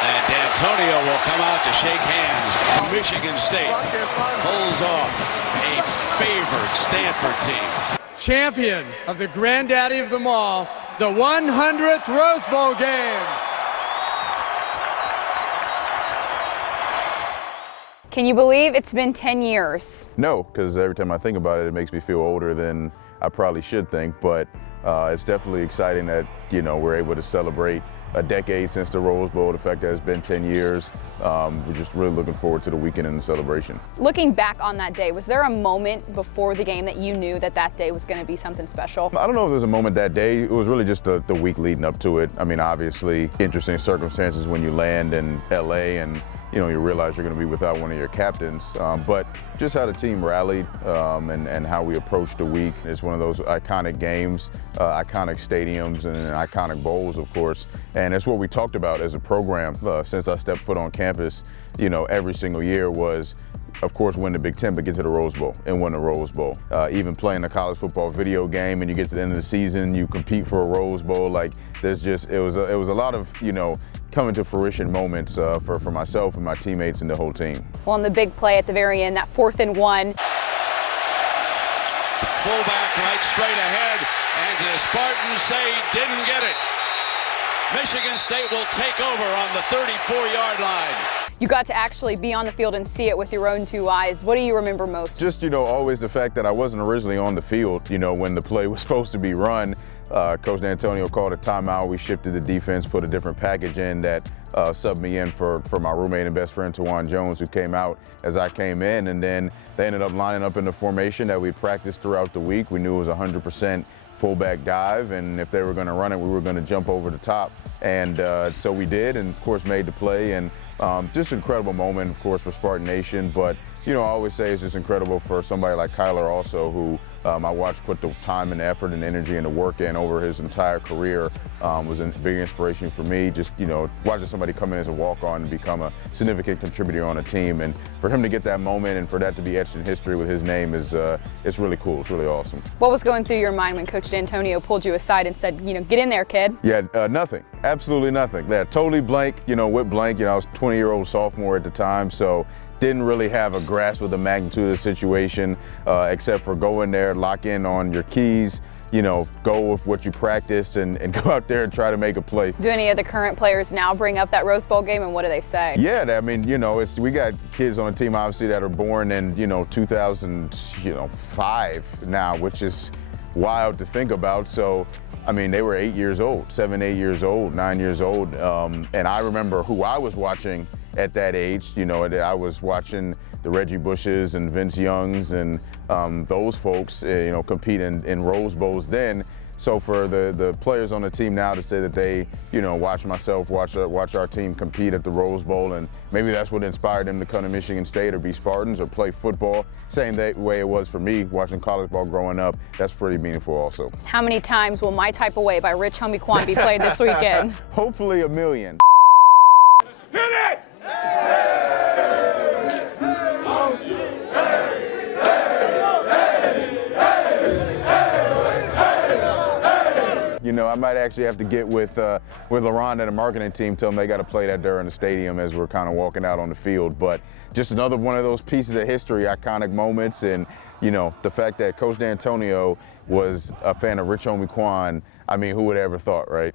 And D'Antonio will come out to shake hands. Michigan State pulls off a favored Stanford team. Champion of the granddaddy of them all, the 100th Rose Bowl game. Can you believe it's been 10 years? No, because every time I think about it, it makes me feel older than I probably should think. But it's definitely exciting that, we're able to celebrate a decade since the Rose Bowl. The fact that it's been 10 years, we're just really looking forward to the weekend and the celebration. Looking back on that day, was there a moment before the game that you knew that day was going to be something special? I don't know if there's a moment that day. It was really just the week leading up to it. I mean, obviously, interesting circumstances when you land in LA and you realize you're going to be without one of your captains. But just how the team rallied and how we approached the week. It's one of those iconic games, iconic stadiums, and iconic bowls, of course. And it's what we talked about as a program since I stepped foot on campus, every single year was, of course, win the Big Ten, but get to the Rose Bowl and win the Rose Bowl. Even playing a college football video game and you get to the end of the season, you compete for a Rose Bowl. Like, there's just, it was a lot of, coming to fruition moments for myself and my teammates and the whole team. Well, on the big play at the very end, that 4th and 1. The fullback right straight ahead, and the Spartans say didn't get it. Michigan State will take over on the 34-yard line. You got to actually be on the field and see it with your own 2 eyes. What do you remember most? Just, always the fact that I wasn't originally on the field, when the play was supposed to be run. Coach D'Antonio called a timeout. We shifted the defense, put a different package in that subbed me in for my roommate and best friend, Tawan Jones, who came out as I came in. And then they ended up lining up in the formation that we practiced throughout the week. We knew it was 100% fullback dive, and if they were going to run it, we were going to jump over the top. And so we did, and of course made the play. And just an incredible moment, of course, for Spartan Nation. But, I always say it's just incredible for somebody like Kyler also, who I watched put the time and effort and energy and the work in over his entire career. Was a big inspiration for me. Just, watching somebody come in as a walk-on and become a significant contributor on a team. And for him to get that moment and for that to be etched in history with his name is, it's really cool. It's really awesome. What was going through your mind when Coach D'Antonio pulled you aside and said, get in there, kid? Yeah, nothing. Absolutely nothing. Yeah, totally blank, went blank. I was a 20-year-old sophomore at the time, so didn't really have a grasp of the magnitude of the situation, except for go in there, lock in on your keys, go with what you practice and go out there and try to make a play. Do any of the current players now bring up that Rose Bowl game, and what do they say? Yeah, I mean, we got kids on the team, obviously, that are born in, 2005 now, which is wild to think about. So, I mean, they were 8 years old, 7, 8 years old, 9 years old. And I remember who I was watching at that age. I was watching the Reggie Bushes and Vince Youngs and those folks, compete in Rose Bowls then. So for the players on the team now to say that they, watch myself, watch our team compete at the Rose Bowl, and maybe that's what inspired them to come to Michigan State or be Spartans or play football, same way it was for me watching college ball growing up, that's pretty meaningful also. How many times will My Type of Way by Rich Homie Quan be played this weekend? Hopefully 1 million. Hit it! I might actually have to get with LaRon and the marketing team, tell them they got to play that during the stadium as we're kind of walking out on the field. But just another one of those pieces of history, iconic moments, and the fact that Coach D'Antonio was a fan of Rich Homie Quan. I mean, who would have ever thought, right?